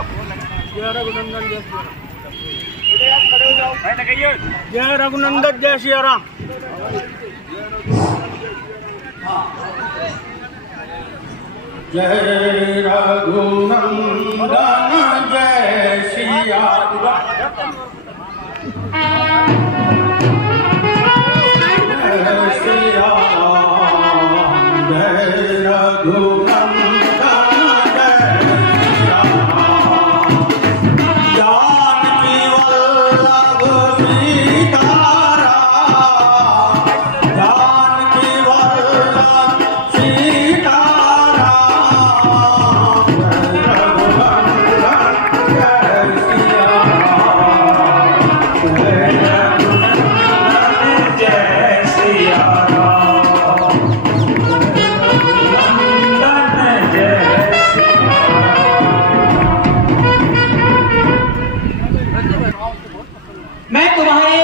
जय रघुनंदन जय श्री राम। जय रघुनंदन जय श्री राम। जय रघुनंदन जय सिया राम। जय सिया राम जय रघुनंदन जय सिया राम। जानकी वल्लभ सीताराम। जानकी वल्लभ सीताराम। मैं तुम्हारे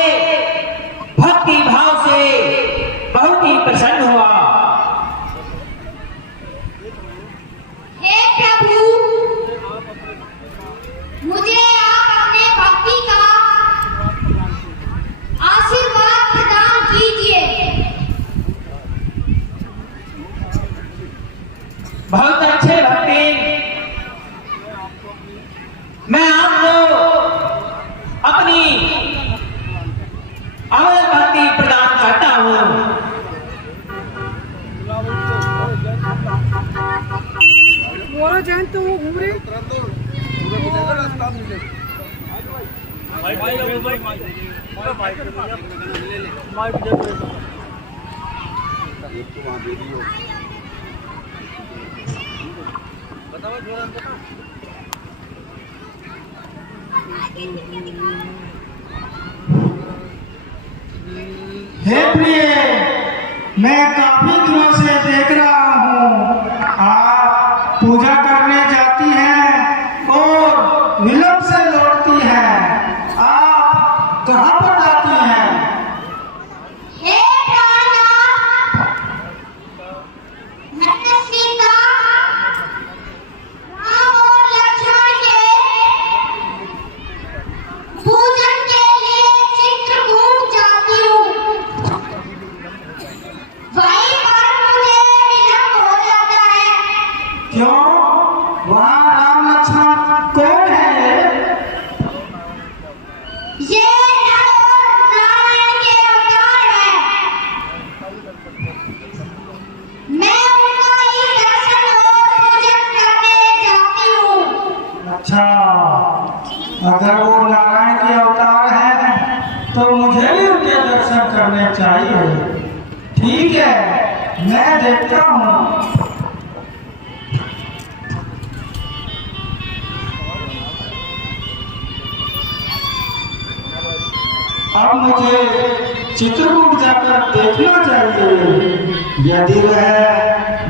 भक्ति भाव से बहुत ही प्रसन्न हुआ। हे प्रभु, मुझे आप अपने भक्ति का आशीर्वाद प्रदान कीजिए। बहुत अच्छे भक्ति, मैं आपको अपनी अमर भक्ति प्रदान करता हूँ। मोरा जयंत तो वो घूम रही हे प्रिय, मैं काफी दिनों से देख रहा हूँ आप पूजा करने जाती हैं और विलंब से लौटती हैं। आप कहाँ पर जाती हैं? हे प्राणनाथ, मैं सीता, राम और लक्ष्मण के पूजन के लिए चित्रकूट जाती हूँ। वहीं पर मुझे विलंब हो जाता है। क्यों? वहाँ राम लक्ष्मण कौन है? ये नर और नारायण के अवतार हैं। मैं उनका ही दर्शन और पूजन करने जाती हूँ। अच्छा, अगर वो नारायण के अवतार हैं तो मुझे भी उनके दर्शन करने चाहिए। ठीक है, मैं देखता हूँ। अब मुझे चित्रकूट जाकर देखना चाहिए। यदि वह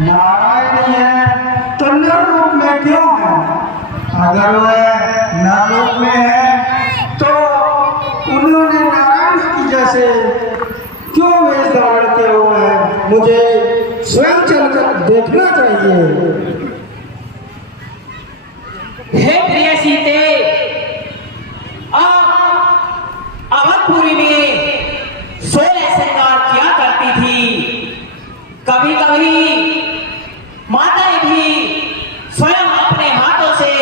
नारायण ही है तो नर रूप में क्यों है? अगर वह नर रूप में है तो उन्होंने नारायण की जैसे क्यों वेश धारण किया हुआ है? मुझे स्वयं चलकर देखना चाहिए। हे प्रिय सीते, आप अवधपुरी में 16 श्रृंगार किया करती थी। कभी कभी माताएं भी स्वयं अपने हाथों से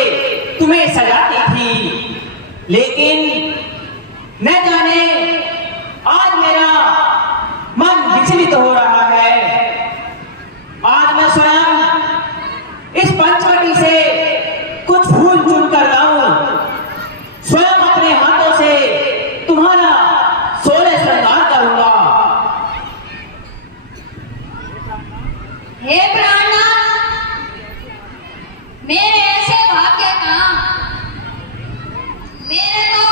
तुम्हें सजाती थी, लेकिन न जाने आज मेरा मन विचलित हो रहा है। आज मैं स्वयं इस पंचवटी से कुछ फूल चुन कर लाऊं, स्वयं अपने हाथों से तुम्हारा 16 श्रृंगार करूंगा। हे प्राणनाथ, मेरे ऐसे भाग्य का, मेरे तो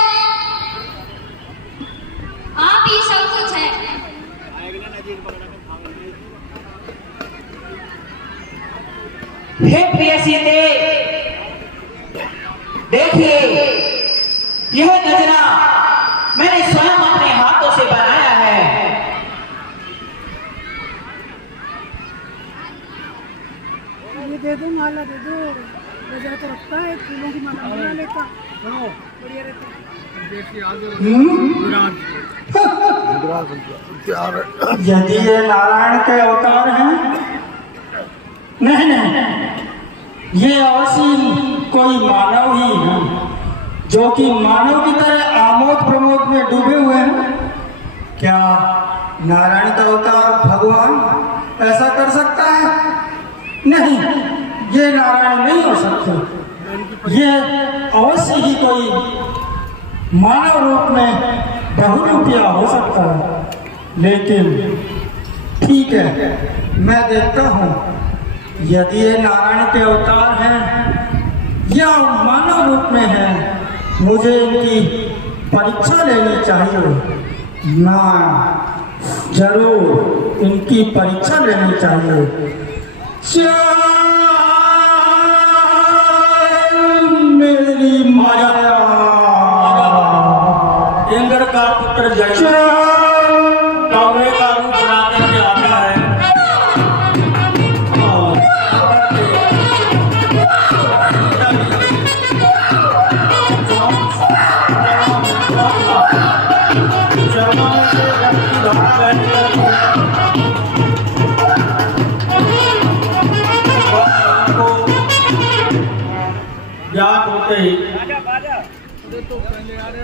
आप ही सब कुछ है। हे प्रिय सीते, देखिए यह गजरा मैंने स्वयं अपने हाथों से बनाया है। ये दे दो, माला दे दो। गजरा तो रखता है, फूलों की माला। लेता सुनो बढ़िया रहता देसी आलू यदि ये नारायण के अवतार हैं, नहीं नहीं, ये अवश्य कोई मानव ही है, जो कि मानव की तरह आमोद प्रमोद में डूबे हुए हैं। क्या नारायण का अवतार भगवान ऐसा कर सकता है? नहीं, ये नारायण नहीं हो सकते। ये अवश्य ही कोई मानव रूप में बहुरूपिया हो सकता है। लेकिन ठीक है, मैं देखता हूँ यदि ये नारायण के अवतार हैं या मानव रूप में हैं, मुझे इनकी परीक्षा लेनी चाहिए। मैं जरूर इनकी परीक्षा लेनी चाहिए। चल मेरी माया, इंद्र का पुत्र जय कौवे का रूप बना करके आता है। याद होते ही तो पहले आ रहे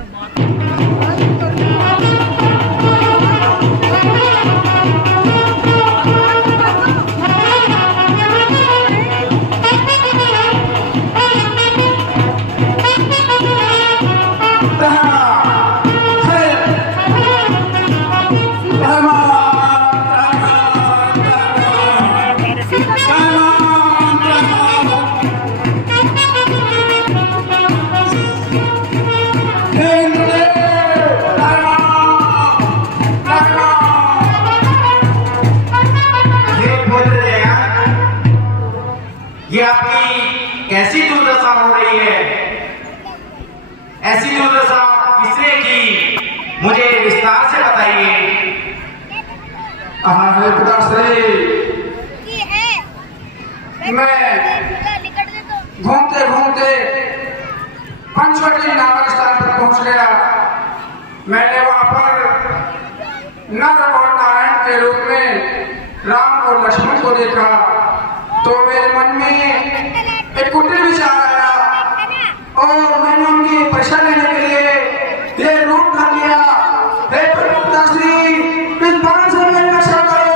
ये आपकी कैसी दुर्दशा हो रही है? ऐसी दुर्दशा किसने की? मुझे विस्तार से बताइए। हमारे पिताश्री, मैं घूमते घूमते पंचवटी नामक स्थान पर पहुंच गया। मैंने वहां पर नर और नारायण के रूप में राम और लक्ष्मण को देखा, तो मेरे मन में एक कुटिल विचार आया और मैंने उनकी परीक्षा लेने के लिए ये रूप कर लिया। हे पिताश्री, इस बाण से मेरी रक्षा करो,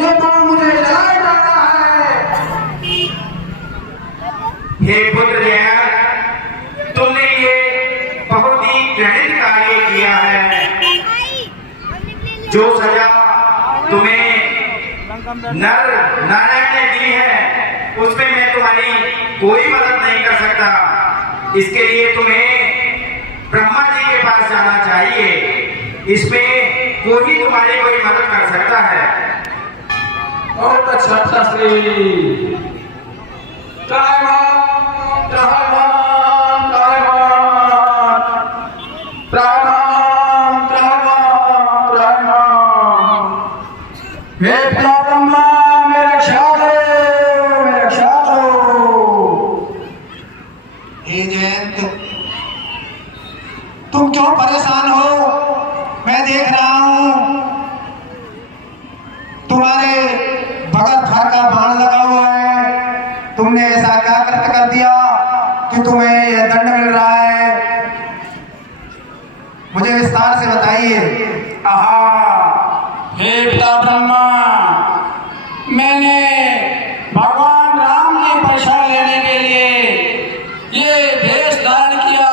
ये बाण मुझे जलाया जा रहा है। हे पुत्र जय, तुमने ये बहुत ही घृणित कार्य किया है। जो सजा तुम्हें नर नारायण ने दी है, उसमें मैं तुम्हारी कोई मदद नहीं कर सकता। इसके लिए तुम्हें ब्रह्मा जी के पास जाना चाहिए। इसमें कोई तुम्हारी कोई मदद कर सकता है। बहुत अच्छा पिताश्री। तुम क्यों परेशान हो? मैं देख रहा हूं तुम्हारे बगल भर का बाण लगा हुआ है। तुमने ऐसा क्या कृत्य कर दिया कि तुम्हें यह दंड मिल रहा है? मुझे विस्तार से बताइए। हे पिता ब्रह्मा, मैंने भगवान राम की परीक्षा लेने के लिए ये भेष धारण किया।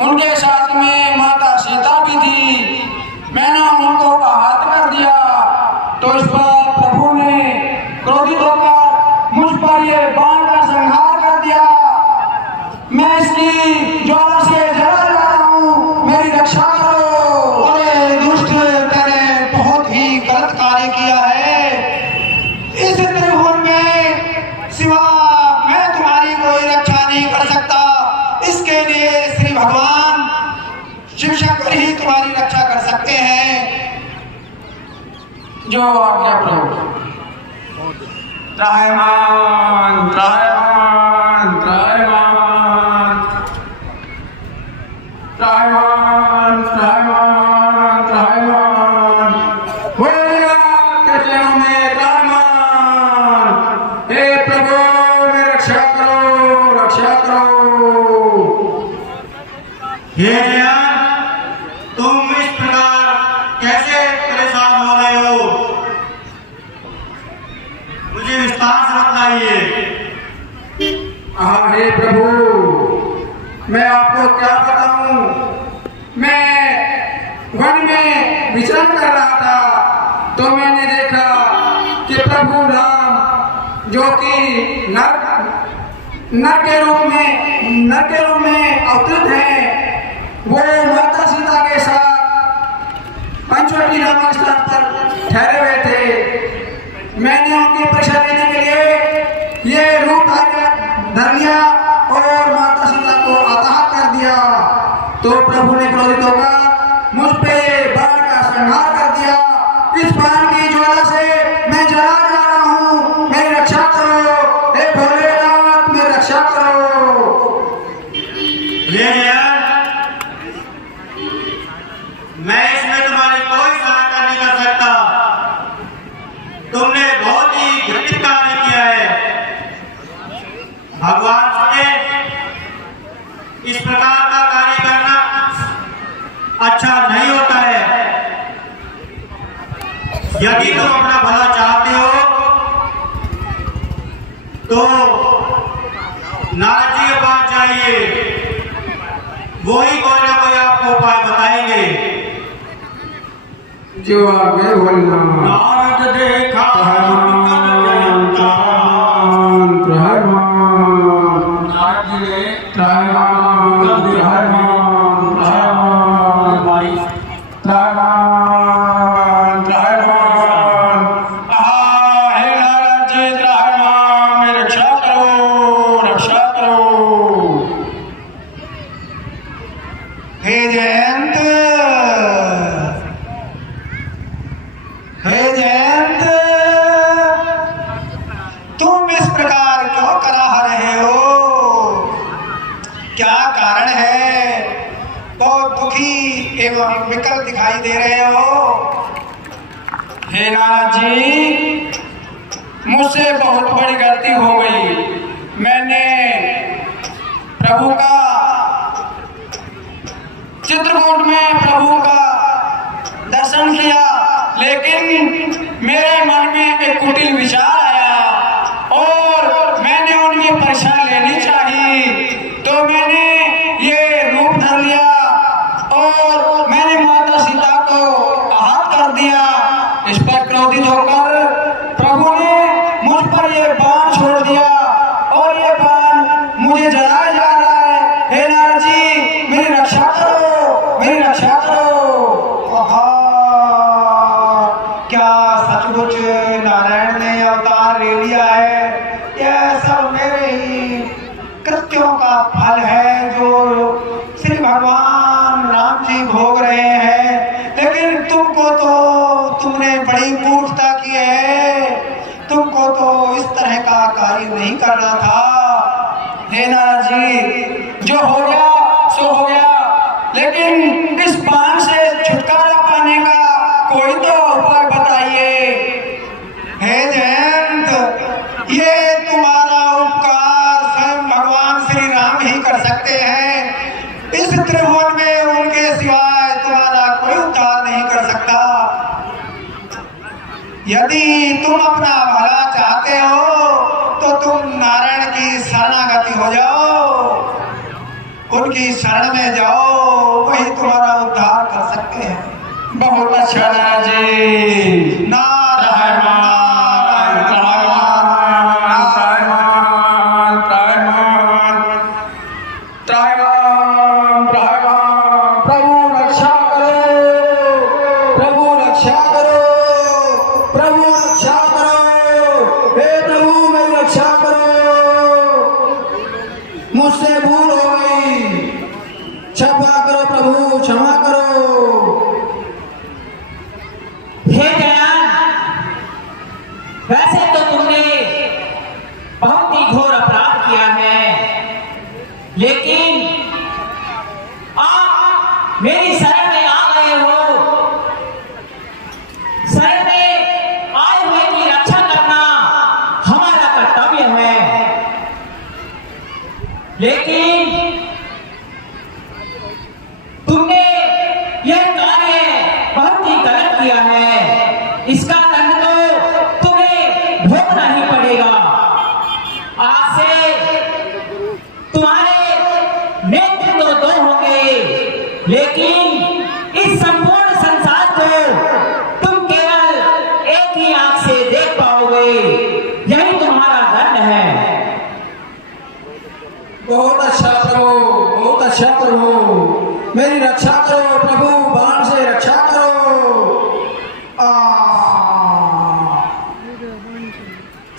उनके साथ में माता सीता भी थी। मैंने उनको आहत कर दिया, तो इस पर प्रभु ने क्रोधित होकर मुझ पर ये बाण का संहार कर दिया। मैं इसकी ज्वाला से जला जा रहा हूँ, मेरी रक्षा करो। अरे दुष्ट, तेने बहुत ही गलत कार्य किया है। इस त्रिभुवन में सिवा मैं तुम्हारी कोई रक्षा नहीं कर सकता। इसके लिए श्री भगवान शिव शंकर ही तुम्हारी रक्षा कर सकते हैं। जो आज्ञा प्रभु। त्रायमान त्रायमान त्रायमान। हे जयन, तुम इस प्रकार कैसे परेशान हो रहे हो? मुझे विस्तार से बताइए। हाँ हे प्रभु, मैं आपको क्या बताऊं। मैं वन में विचरण कर रहा था तो मैंने देखा कि प्रभु राम जो कि नर के रूप में अवतरित हैं, वो माता सीता के साथ पंचवटी नामक स्थान पर ठहरे हुए थे। मैंने उनकी परीक्षा लेने के लिए ये रूप धर लिया और माता सीता को अतः कर दिया, तो प्रभु ने क्रोधित होकर मुझ पे बाण का संहार कर दिया। इस बाण की ज्वाला से मैं जला जा रहा हूँ, मेरी रक्षा करो हे भोलेनाथ, मेरी रक्षा करो। हे जयन, मैं इसमें तुम्हारी कोई सहायता नहीं कर सकता। तुमने बहुत ही घटित कार्य किया है। भगवान से इस प्रकार का कार्य करना अच्छा नहीं होता है। यदि तुम अपना भला चाहते हो तो नारद जी के पास जाइए, वही कोई ना कोई आपको उपाय बताएंगे। जो आगे बोलना नारद देखा हे जयंत, हे जयंत, तुम इस प्रकार क्यों करा रहे हो? क्या कारण है? बहुत दुखी एवं विकल दिखाई दे रहे हो। हे नारद जी, मुझसे बहुत बड़ी गलती हो गई। मैंने प्रभु का चित्रकूट में प्रभु का दर्शन किया, लेकिन मेरे मन में एक कुटिल विचार आया और मैंने उनकी परीक्षा लेनी चाहिए, तो मैंने ये रूप धर लिया और मैंने माता सीता को आहत कर दिया। इस पर क्रोधित होकर प्रभु ने मुझ पर ये बाण छोड़ दिया और ये बाण मुझे जलाया जा रहा है। हे नारद जी, मेरी रक्षा करो, मेरी रक्षा करो। आहा, क्या सचमुच नारायण ने अवतार ले लिया है? यह सब मेरे ही कृत्यों का फल है जो श्री भगवान राम जी भोग रहे हैं। लेकिन तुमने बड़ी मूर्खता की है। तुमको तो इस तरह का कार्य नहीं करना था। हे नारद जी, जो हो गया सो हो गया, लेकिन इस बाण से छुटकारा पाने का कोई तो उपाय बताइए। हे जयंत, ये तुम्हारा उपकार स्वयं भगवान श्री राम ही कर सकते हैं। इस त्रिभुवन में उनके सिवाय तुम्हारा कोई उद्धार नहीं कर सकता। यदि तुम अपना भला चाहते हो तो तुम नारायण की शरणागति हो जाओ, उनकी शरण में जाओ, वही तुम्हारा उद्धार कर सकते हैं। बहुत अच्छा नारद जी। नारायण मुझसे भूल हो गई, क्षमा करो प्रभु, क्षमा करो। हे जयन, वैसे तो तुमने बहुत ही घोर अपराध किया है, लेकिन आप मेरी शरण में आ गए हो। शरण में आए हुए की रक्षा करना हमारा कर्तव्य है, लेकिन तुम्हारे नेत्र तो दो होंगे, लेकिन इस संपूर्ण संसार को तुम केवल एक ही आंख से देख पाओगे। यही तुम्हारा दंड है। बहुत अच्छा प्रभु, बहुत अच्छा प्रभु, मेरी रक्षा करो प्रभु, बाण से रक्षा करो।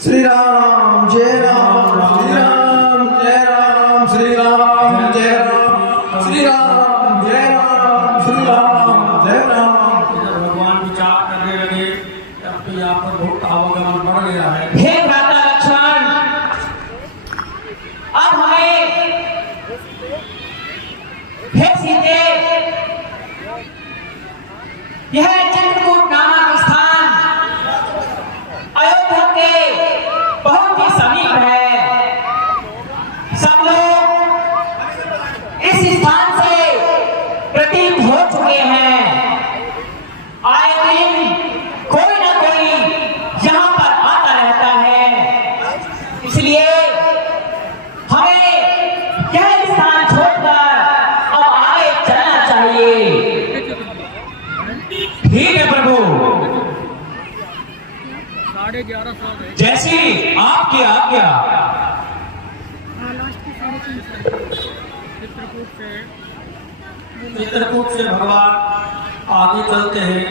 श्री राम जय राम, श्री राम जय राम, श्री राम जय राम, श्री राम जय राम, श्री राम जय राम। इधर भगवान विचार करने लगे, तब तो यहाँ पर बहुत आवागमन बढ़ गया है। हे भ्राता लक्ष्मण, अब हमें, हे सीते, यह चित्रकूट नामक स्थान अयोध्या के बहुत ही समीप है। सब लोग इस स्थान से प्रतीत हो चुके हैं। आए दिन कोई ना कोई यहाँ पर आता रहता है, इसलिए हमें यह स्थान छोड़कर अब आगे चलना चाहिए। ठीक है प्रभु, जैसी आपकी आज्ञा। चित्रकूट से भगवान आगे चलते हैं।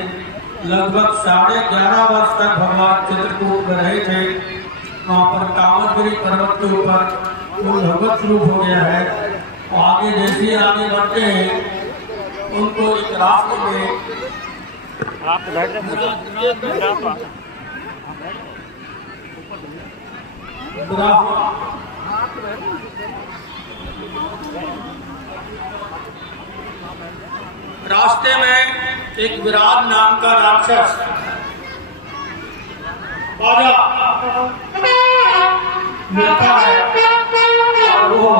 लगभग 11.5 वर्ष तक भगवान चित्रकूट में रहे थे। वहाँ पर कामदगिरी पर्वत के ऊपर वो भगवत रूप हो गया है। और आगे जैसे ही आगे बढ़ते हैं, उनको एक रास्ते में रास्ते में एक विराट नाम का राक्षस राजा मिलता है और वो